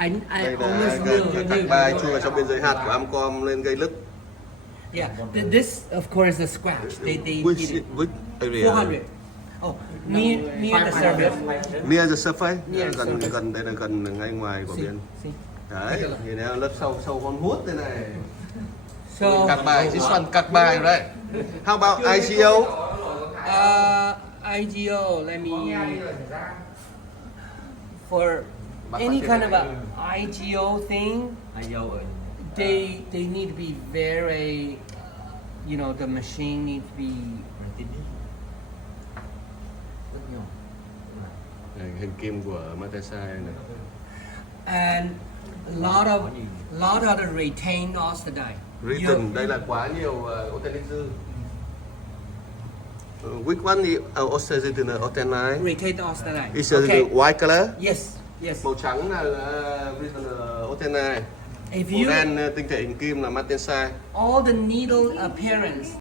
I Đây là almost knew. các bài chui vào trong biên giới hạt của Amcom lên gây lứt. Yeah, this of course is a scratch. They Which area? 400. Oh, near the surface. Near the surface. Near the surface. Gần đây là gần ngay ngoài của biên. See. Đấy, nhìn thấy lớp sâu con hút thế này. So Các bài, this one các bài right? How about IGO? IGO, let me for any kind of a IGO thing, they need to be very, you know, the machine needs to be. Này, hình kim của Matesai này. And a lot of the retained oxidide. Written, đây là quá nhiều oxidized. Which one is oxidized? Retained oxidide. Is it the white color? Yes, yes. Màu trắng là written oxidized. If Màu you đen tinh thể hình kim là Matesai. all the needle appearance